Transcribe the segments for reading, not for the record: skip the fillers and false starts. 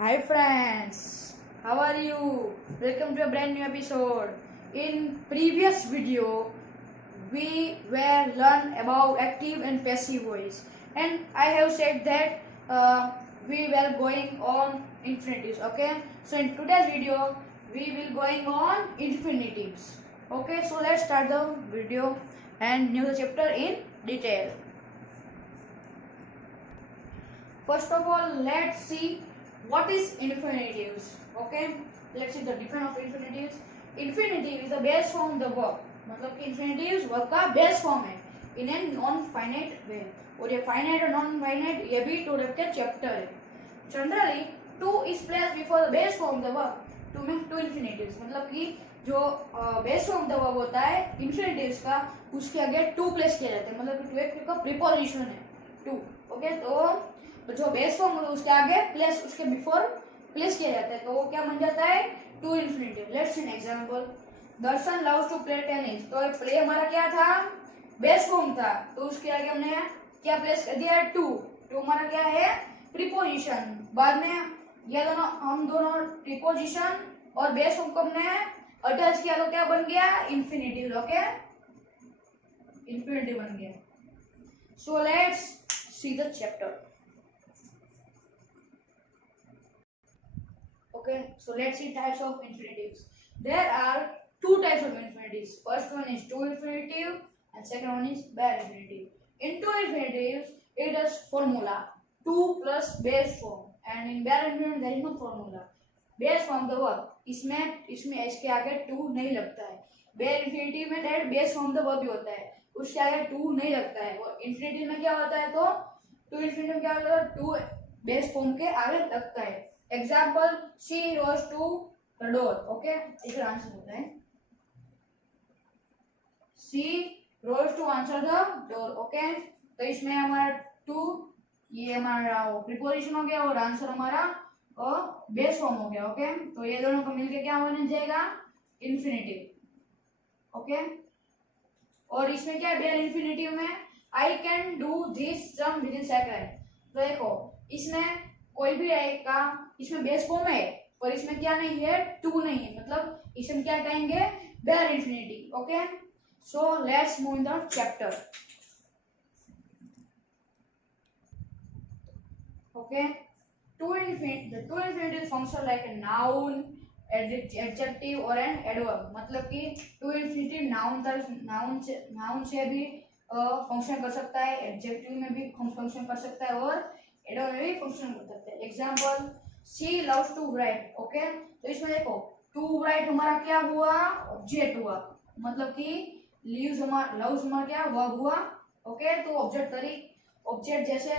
Hi friends, how are you? Welcome to a brand new episode. In previous video, we were learn about active and passive voice, and I have said that we were going on infinitives. Okay, so in today's video, we will going on infinitives. Okay, so let's start the video and new chapter in detail. First of all, let's see what is infinitives. Okay, let's see the definition of infinitives. Infinitive is the base form of the verb. मतलब कि infinitives verb का base form है in an non finite way, और ये finite और non finite ये भी two type के चैप्टर है. Generally to is place before the base form the verb to make to infinitives. मतलब कि जो बेस फॉर्म द वर्ब होता है इन्फिनिटिव्स का, उसके आगे टू प्लेस किया जाता है. मतलब कि टू एक का प्रीपोजिशन है टू. ओके, तो जो बेस फॉर्म होता है उसके आगे प्लेस उसके बिफोर प्लेस किया जाता है, तो वो क्या बन जाता है to infinitive. Let's see an example. Darshan loves to play tennis. तो प्ले हमारा क्या था, बेस फॉर्म था, तो उसके आगे हमने क्या प्लेस कर दिया टू. टू हमारा क्या है प्रीपोजिशन. बाद में ये दोनों हम दोनों प्रीपोजिशन और बेस फॉर्म को हमने अटैच किया तो क्या बन गया इन्फिनिटिव. ओके, इन्फिनिटिव बन गया. सो let's see the chapter. Okay, so let's see types of infinitives. There are two types of infinitives. First one is two infinitive and second one is bare infinitive. In two infinitives, it is formula 2 plus base form, and in bare infinitive there is no formula. Base form the verb, इसमें इसके आगे to नहीं लगता है. bare infinitive में direct base form the verb ही होता है, उसके आगे टू नहीं लगता है. और infinitive में क्या होता है, तो टू infinitive में क्या होता है, टू बेस फॉर्म के आगे लगता है. Example, she rose to the door. Okay, इसका आंसर होता है she rose to answer the door. Okay, तो इसमें हमारा टू ये हमारा प्रीपोजिशन हो गया और आंसर हमारा बेस फॉर्म हो गया. ओके, तो ये दोनों को मिलके क्या बन जाएगा इन्फिनिटिव. ओके, और इसमें क्या है इन्फिनिटिव में I can do this sum within second. तो देखो इसमें कोई भी रहेगा, इसमें बेस फॉर्म है और इसमें क्या नहीं है टू नहीं है, मतलब इसमें क्या कहेंगे bare infinitive. Okay, so let's move in the chapter. Okay, to infinitive function like a noun, adjective और एन एडवर्ब. मतलब कि टू इन्फिनिटी नाउन से भी फंक्शन कर सकता है, एडजेक्टिव में भी फंक्शन कर सकता है और एडवर्ब में भी फंक्शन कर सकता है. Example, she loves to write. Okay, तो इसमें देखो टू राइट हमारा क्या हुआ ऑब्जेक्ट हुआ, मतलब कि लीव्स हमारा लव्स हमारा क्या वर्ब हुआ. ओके, तो ऑब्जेक्ट जैसे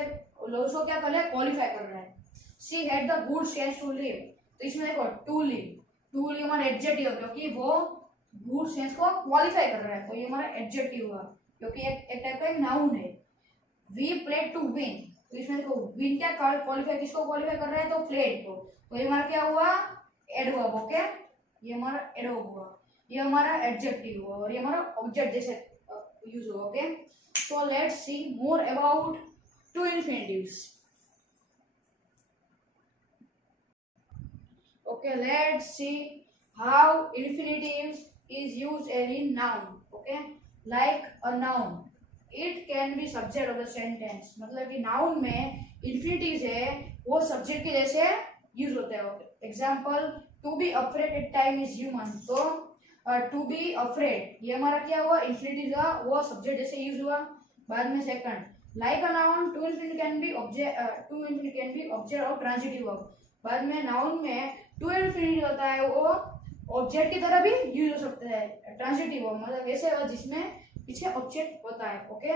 लव्स को क्या कर रहा है क्वालिफाई कर रहा है. She had the good sense to live. तो इसमें देखो टू लिव हमारा एडजेक्टिव, क्योंकि वो गुड सेंस को क्वालिफाई कर रहा है, तो ये हमारा एडजेक्टिव हुआ, क्योंकि एक टाइप का नाउन है. We played to win. तो इसमें देखो विन क्या क्वालिफाई किसको क्वालिफाई कर रहा है, तो प्लेड को, तो ये हमारा क्या हुआ एडवर्ब. ओके, ये हमारा एडवर्ब हुआ, ये हमारा एडजेक्टिव हुआ और ये हमारा ऑब्जेक्ट जैसे यूज हुआ. Okay, so let's see more about to infinitives. Okay, let's see how infinitives is used in noun. Okay, like a noun, it can be subject of the sentence. मतलब कि noun में infinitives है वो subject के जैसे use होता है. Example, to be afraid at time is human. तो to be afraid ये हमारा क्या हुआ infinitive का, वो subject जैसे use हुआ. बाद में second, like a noun, to infinity can be object of transitive verb. बाद में नाउन में टू इन्फिनिटी होता है, वो ऑब्जेक्ट की तरह भी यूज हो सकता है. ट्रांजिटिव मतलब ऐसे जिसमें पीछे ऑब्जेक्ट होता है. Okay,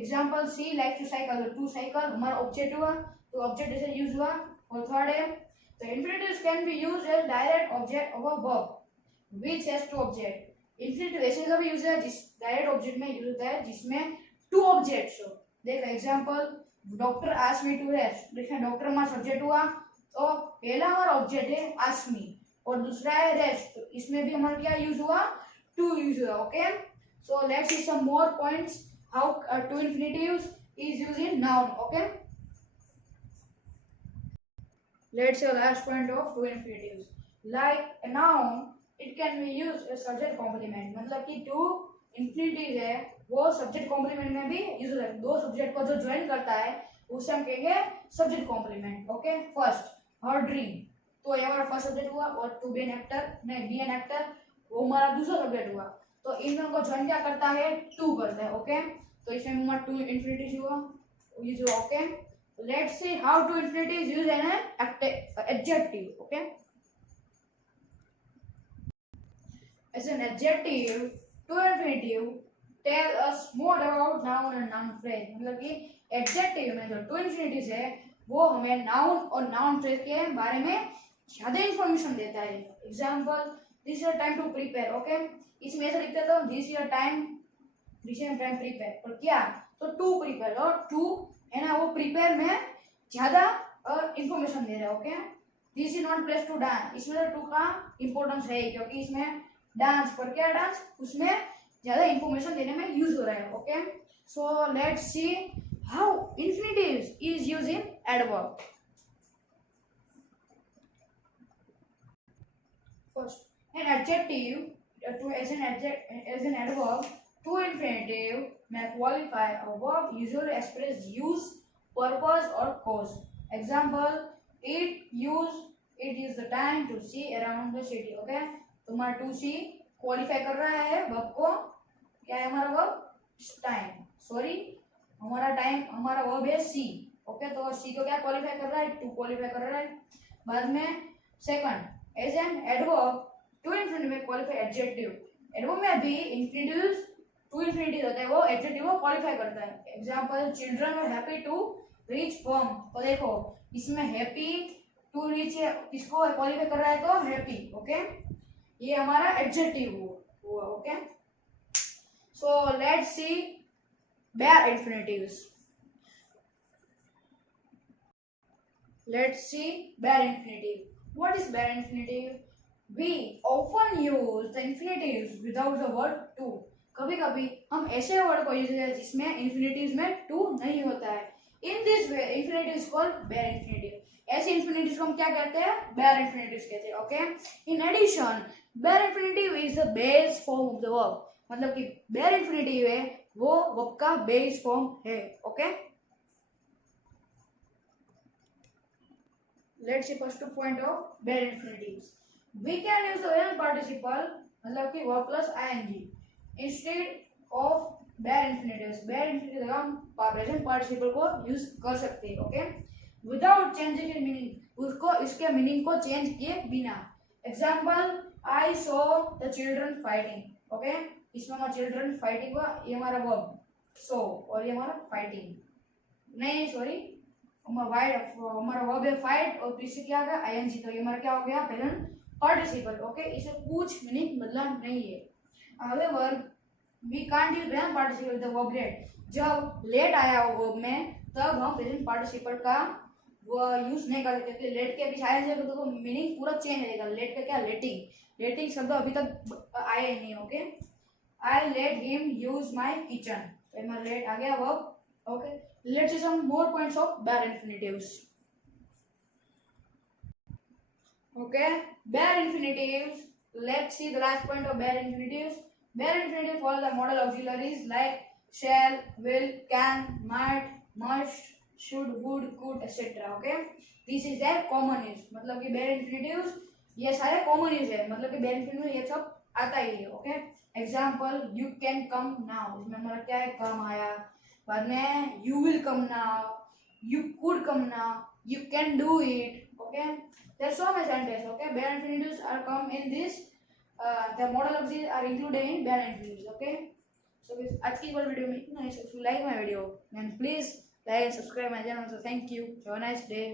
example, see like to cycle. To cycle हमारा ऑब्जेक्ट हुआ, तो ऑब्जेक्ट जैसे यूज हुआ. और थर्ड है, तो infinitives can be used as direct object of a verb which has to object. Infinitive ऐसे का भी यूज है जिस डायरेक्ट ऑब्जेक्ट में यूज होता है जिसमें टू ऑब्जेक्ट्स हो. देखो example, doctor asked me to rest. देखिए डॉक्टर हमारा सब्जेक्ट हुआ, तो पहला हमारा ऑब्जेक्ट है आस्क मी और दूसरा है रेस्ट. तो इसमें भी हमारा क्या यूज हुआ टू यूज हुआ. Okay, so let's see some more points how to infinitives is used in noun. Okay, Let's say last point of two infinitives. Like a noun, it can be used as subject complement. मतलब कि two infinitives है वो subject complement में भी use होता है. दो subject को जो join करता है उसे हम कहेंगे subject complement. Okay, first her dream. तो ये हमारा फर्स्ट सब्जेक्ट हुआ और टू बी एन एक्टर नहीं बी एन एक्टर वो हमारा दूसरा सब्जेक्ट हुआ. तो इन दोनों को ज्वाइन क्या करता है टू करता है. ओके, तो इसमें हमारा टू इन्फिनिटीज हुआ ये जो. Okay, let's see how two infinitives use an adjective. Okay, as an adjective two infinitive tell us more about noun and noun phrase. मतलब कि adjective में जो two infinitives है वो हमें noun और noun phrase के बारे में ज्यादा इंफॉर्मेशन देता है. Example, this your time to prepare. Okay, इसमें ऐसा लिखते तो दिस योर टाइम प्रिपेयर. और क्या तो टू प्रिपेयर और टू है ना वो प्रिपेयर में ज्यादा इंफॉर्मेशन दे रहा है. Okay, this is not place to dance. इसमें तो टू का इंपॉर्टेंस है क्योंकि इसमें डांस पर क्या डांस उसमें ज्यादा इंफॉर्मेशन देने में यूज हो रहा है. Okay, so let's see how infinitives is used in adverb. First, an adjective as an adverb, two infinitive may qualify a verb usually express use, purpose or cause. Example, it used the time to see around the city. Okay, तुम्हारा to see qualify कर रहा है verb को. क्या है हमारा verb? Time. Sorry, हमारा verb है see. ओके, तो see को क्या qualify कर रहा है? to qualify कर रहा है. बाद में second, as an adverb to infinitive में क्वालिफाई एडजेक्टिव. एडवर्ब में भी इंफिनिटिव्स टू इंफिनिटिव होता है वो एडजेक्टिव को क्वालिफाई करता है. Example, children were happy to reach home. तो देखो इसमें हैप्पी टू रीच किसको क्वालिफाई कर रहा है तो हैप्पी. ओके, ये हमारा एडजेक्टिव हुआ. Okay, so let's see bare infinitives. Let's see bare infinitive. What is bare infinitive? We often use the infinitives without the word to. कभी कभी हम ऐसे वर्ड को यूज करते हैं जिसमें इंफिनिटिव्स में टू नहीं होता है. In this way infinitives called bare infinitive. ऐसे इंफिनिटिव्स को हम क्या कहते हैं? bare infinitive कहते हैं. Okay, in addition bare infinitive is the base form of the verb. मतलब कि bare infinitive है वो वर्ब का बेस फॉर्म है. Okay, let's see first point of bare infinitives. We can use the present participle मतलब कि verb plus ing instead of bare infinitives. bare infinitive जगह हम present participle को यूज कर सकते हैं. Okay, without changing its meaning, उसको इसके मीनिंग को चेंज किए बिना. Example, I saw the children fighting. Okay, इसमें हमारा children fighting हुआ, ये हमारा verb so और ये हमारा fighting नहीं सॉरी हमारा वर्ब है फाइट और पीछे क्या आ गया आईएनजी. तो ये हमारा क्या हो गया प्रेजेंट पार्टिसिपल. ओके, इसे कुछ मीनिंग बदला नहीं है. However we can't use present participle the verb let. जब लेट आया हो वर्ब में तब हम प्रेजेंट पार्टिसिपल का वो यूज नहीं कर सकते क्योंकि लेट के पीछे आया तो मीनिंग पूरा चेंज हो जाएगा. लेट का क्या लेटिंग शब्द अभी तक आया ही नहीं. Okay, I let him use my kitchen. तो हमारा लेट आ गया verb. Okay, let's see some more points of bare infinitives. Okay, bare infinitives. Let's see the last point of bare infinitives. Bare infinitive follow the modal auxiliaries like shall, will, can, might, must, should, would, could, etc. Okay, this is their common use. मतलब कि bare infinitives ये सारे common use है. मतलब कि bare infinitive ये सब आता ही है. Okay, example, you can come now. इसमें हमारा क्या है come आया. बाद में you will come now, you could come now, you can do it. Okay, there are so many sentences. Okay, bare infinitives are come in this. The modal auxiliaries are included in bare infinitives. Okay, so आज की video में इतना है. If you like my video then please like and subscribe my channel. So thank you. Have a nice day.